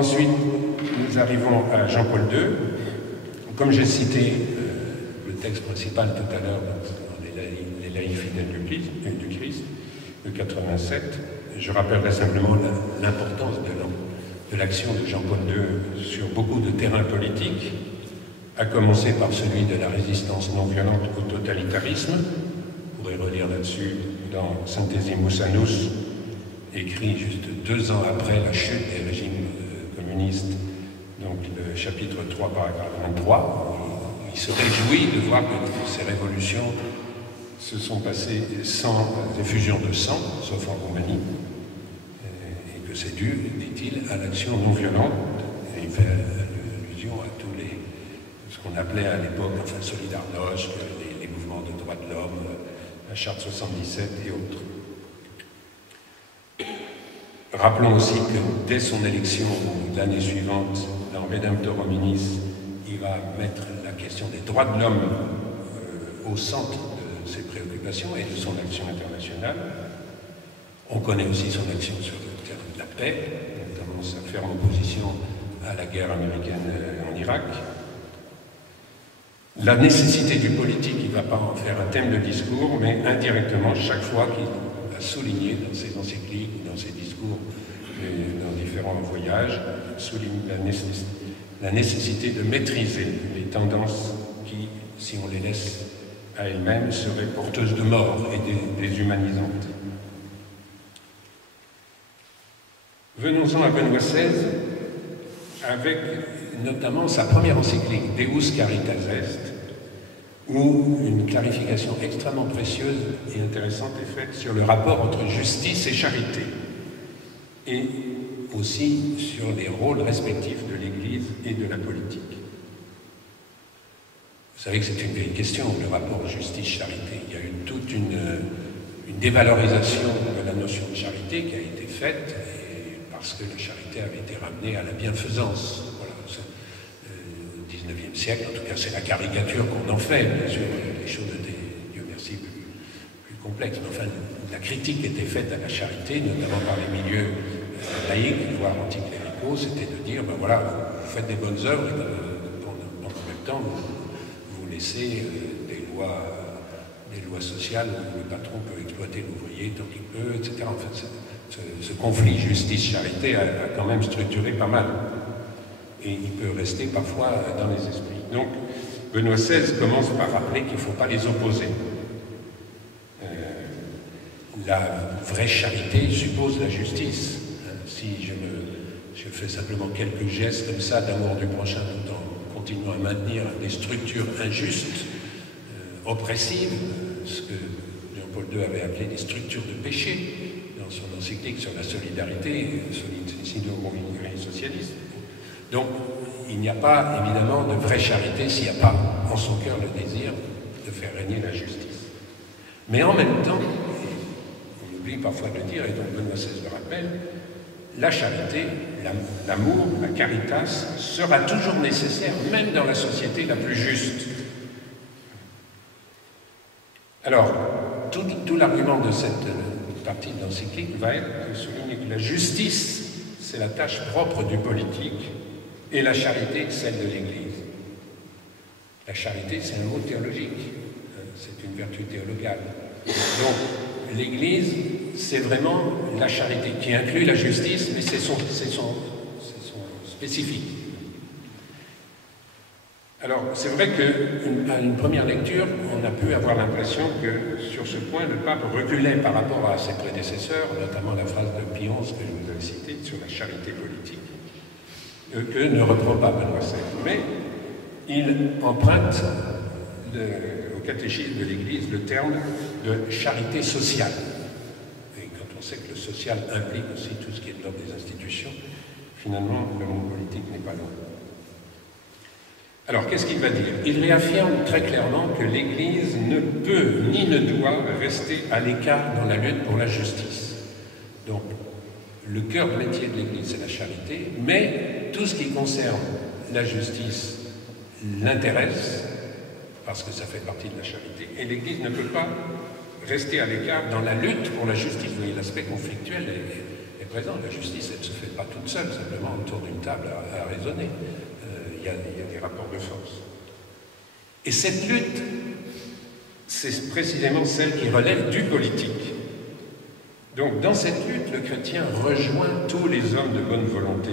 Ensuite, nous arrivons à Jean-Paul II. Comme j'ai cité le texte principal tout à l'heure, les laïcs fidèles du Christ, de 87, je rappellerai simplement l'importance de l'action de Jean-Paul II sur beaucoup de terrains politiques, à commencer par celui de la résistance non violente au totalitarisme. Vous pourrez relire là-dessus dans Centesimus Annus, écrit juste 2 ans après la chute des régimes communistes, donc le chapitre 3, paragraphe 23. Il se réjouit de voir que ces révolutions se sont passées sans effusion de sang, sauf en Roumanie, et que c'est dû, dit-il, à l'action non violente. Et il fait allusion à tous ce qu'on appelait à l'époque, enfin Solidarność, les mouvements de droits de l'homme, la Charte 77 et autres. Rappelons aussi que dès son élection l'année suivante, dans Redemptor Hominis, il va mettre la question des droits de l'homme au centre de ses préoccupations et de son action internationale. On connaît aussi son action sur le terrain de la paix, notamment sa ferme opposition à la guerre américaine en Irak. La nécessité du politique, il ne va pas en faire un thème de discours, mais indirectement, chaque fois qu'il a souligné dans ses encycliques, dans ses discours, dans différents voyages, il souligne la nécessité de maîtriser les tendances qui, si on les laisse à elles-mêmes, seraient porteuses de mort et déshumanisantes. Venons-en à Benoît XVI, avec notamment sa première encyclique, Deus Caritas Est, où une clarification extrêmement précieuse et intéressante est faite sur le rapport entre justice et charité, et aussi sur les rôles respectifs de l'Église et de la politique. Vous savez que c'est une vieille question, le rapport justice-charité. Il y a eu toute une dévalorisation de la notion de charité qui a été faite, parce que la charité avait été ramenée à la bienfaisance. Voilà, au XIXe siècle, en tout cas, c'est la caricature qu'on en fait. Bien sûr, les choses étaient, Dieu merci, plus complexes. Mais enfin, la critique était faite à la charité, notamment par les milieux laïcs, voire anticléricaux, c'était de dire, ben voilà, vous faites des bonnes œuvres, et en même temps, vous laissez des lois sociales où le patron peut exploiter l'ouvrier tant qu'il peut, etc. En fait, ce conflit justice-charité a quand même structuré pas mal. Et il peut rester parfois dans les esprits. Donc, Benoît XVI commence par rappeler qu'il ne faut pas les opposer. La vraie charité suppose la justice. Si je fais simplement quelques gestes comme ça d'amour du prochain tout en continuant à maintenir des structures injustes, oppressives, ce que Jean-Paul II avait appelé des structures de péché, dans son encyclique sur la solidarité, Solidarium socialiste. Donc, il n'y a pas, évidemment, de vraie charité s'il n'y a pas en son cœur le désir de faire régner la justice. Mais en même temps, on oublie parfois de le dire, et donc Benoît XVI le rappelle, la charité, l'amour, la caritas, sera toujours nécessaire, même dans la société la plus juste. Alors, tout l'argument de cette partie de l'encyclique va être de souligner que la justice, c'est la tâche propre du politique, et la charité, celle de l'Église. La charité, c'est un mot théologique, c'est une vertu théologale. Donc, l'Église, c'est vraiment la charité qui inclut la justice, mais c'est son spécifique. Alors, c'est vrai qu'à une première lecture, on a pu avoir l'impression que, sur ce point, le pape reculait par rapport à ses prédécesseurs, notamment la phrase de Pie XI que je vous avais citée sur la charité politique, que ne reprend pas Benoît XVI. Mais il emprunte au catéchisme de l'Église le terme de charité sociale. Et quand on sait que le social implique aussi tout ce qui est de l'ordre des institutions, finalement, le monde politique n'est pas loin. Alors, qu'est-ce qu'il va dire? Il réaffirme très clairement que l'Église ne peut ni ne doit rester à l'écart dans la lutte pour la justice. Donc, le cœur de métier de l'Église, c'est la charité, mais tout ce qui concerne la justice l'intéresse, parce que ça fait partie de la charité, et l'Église ne peut pas rester à l'écart dans la lutte pour la justice. Vous voyez, l'aspect conflictuel est présent. La justice, elle ne se fait pas toute seule, simplement autour d'une table à raisonner. Il y a des rapports de force. Et cette lutte, c'est précisément celle qui relève du politique. Donc, dans cette lutte, le chrétien rejoint tous les hommes de bonne volonté.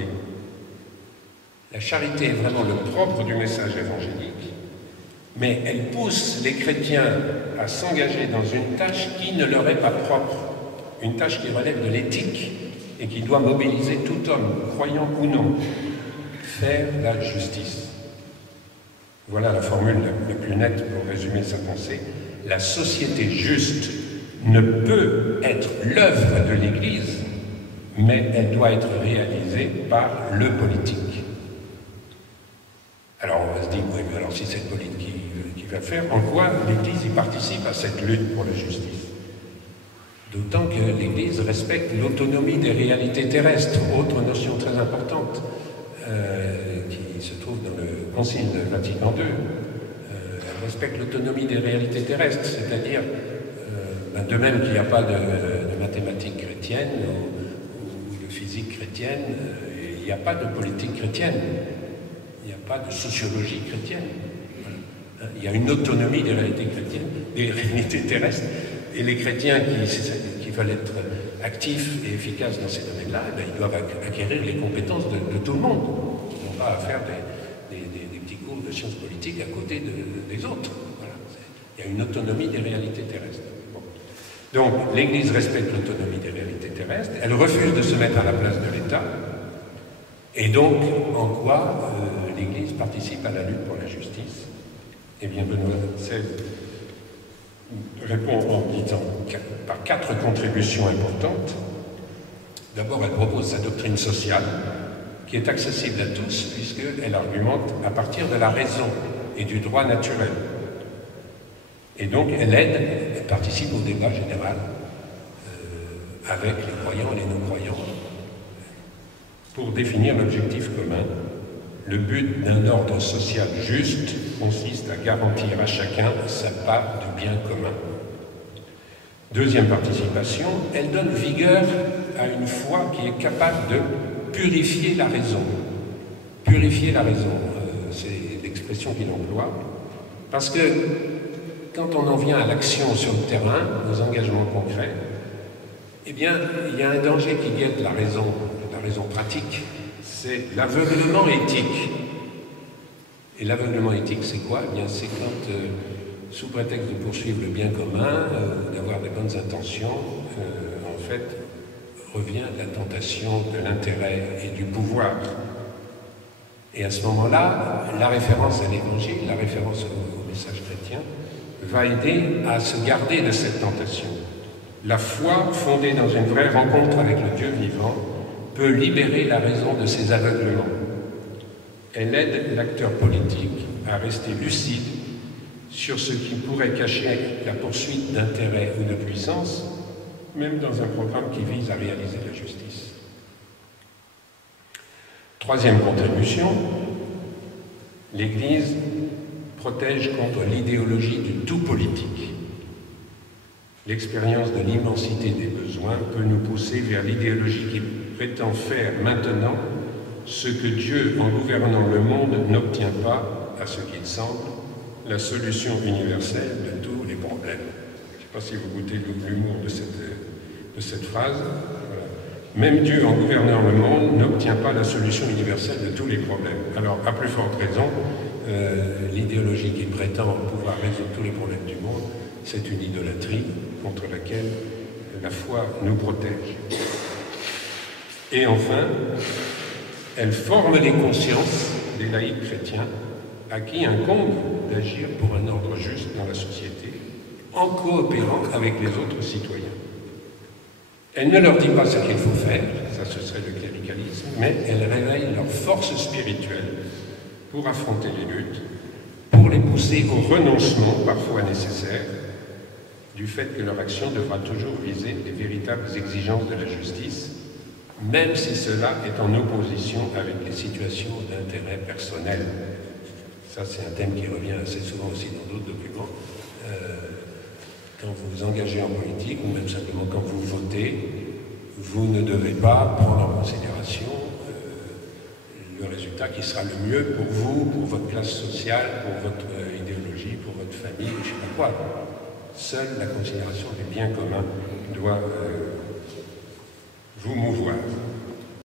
La charité est vraiment le propre du message évangélique, mais elle pousse les chrétiens à s'engager dans une tâche qui ne leur est pas propre, une tâche qui relève de l'éthique et qui doit mobiliser tout homme, croyant ou non, faire la justice. Voilà la formule la plus nette pour résumer sa pensée. La société juste ne peut être l'œuvre de l'Église, mais elle doit être réalisée par le politique. Alors on va se dire, oui, mais alors si c'est le politique qui va faire, en quoi l'Église y participe à cette lutte pour la justice? D'autant que l'Église respecte l'autonomie des réalités terrestres, autre notion très importante qui se trouve dans le Concile de Vatican II. Elle respecte l'autonomie des réalités terrestres, c'est-à-dire, de même qu'il n'y a pas de mathématiques chrétiennes ou de physique chrétienne, il n'y a pas de politique chrétienne. Il n'y a pas de sociologie chrétienne. Voilà. Il y a une autonomie des réalités chrétiennes, des réalités terrestres, et les chrétiens qui veulent être actifs et efficaces dans ces domaines-là, ils doivent acquérir les compétences de tout le monde. Ils n'ont pas à faire des petits cours de sciences politiques à côté des autres. Voilà. Il y a une autonomie des réalités terrestres. Bon. Donc, l'Église respecte l'autonomie des réalités terrestres, elle refuse de se mettre à la place de l'État. Et donc, en quoi l'Église participe à la lutte pour la justice? Eh bien, Benoît XVI répond en disant par 4 contributions importantes. D'abord, elle propose sa doctrine sociale, qui est accessible à tous, puisqu'elle argumente à partir de la raison et du droit naturel. Et donc, elle participe au débat général avec les croyants et les non-croyants, pour définir l'objectif commun. Le but d'un ordre social juste consiste à garantir à chacun sa part du bien commun. Deuxième participation, elle donne vigueur à une foi qui est capable de purifier la raison. Purifier la raison, c'est l'expression qu'il emploie, parce que quand on en vient à l'action sur le terrain, aux engagements concrets, eh bien, il y a un danger qui guette la raison pratique, c'est l'aveuglement éthique. Et l'aveuglement éthique, c'est quoi? Eh bien, c'est quand, sous prétexte de poursuivre le bien commun, d'avoir des bonnes intentions, en fait, revient la tentation de l'intérêt et du pouvoir. Et à ce moment-là, la référence à l'Évangile, la référence au message chrétien, va aider à se garder de cette tentation. La foi, fondée dans une vraie rencontre avec le Dieu vivant, peut libérer la raison de ses aveuglements. Elle aide l'acteur politique à rester lucide sur ce qui pourrait cacher la poursuite d'intérêt ou de puissance, même dans un programme qui vise à réaliser la justice. Troisième contribution, l'Église protège contre l'idéologie du tout politique. L'expérience de l'immensité des besoins peut nous pousser vers l'idéologie qui prétend faire maintenant ce que Dieu, en gouvernant le monde, n'obtient pas, à ce qu'il semble, la solution universelle de tous les problèmes. Je ne sais pas si vous goûtez l'humour de cette phrase. Voilà. Même Dieu, en gouvernant le monde, n'obtient pas la solution universelle de tous les problèmes. Alors, à plus forte raison, l'idéologie qui prétend pouvoir résoudre tous les problèmes du monde, c'est une idolâtrie contre laquelle la foi nous protège. Et enfin, elle forme les consciences des laïcs chrétiens à qui incombe d'agir pour un ordre juste dans la société, en coopérant avec les autres citoyens. Elle ne leur dit pas ce qu'il faut faire, ça ce serait le cléricalisme, mais elle réveille leur force spirituelle pour affronter les luttes, pour les pousser au renoncement parfois nécessaire, du fait que leur action devra toujours viser les véritables exigences de la justice, même si cela est en opposition avec les situations d'intérêt personnel. Ça, c'est un thème qui revient assez souvent aussi dans d'autres documents. Quand vous vous engagez en politique, ou même simplement quand vous votez, vous ne devez pas prendre en considération le résultat qui sera le mieux pour vous, pour votre classe sociale, pour votre idéologie, pour votre famille, je ne sais pas quoi. Seule la considération du bien commun doit vous mouvoir.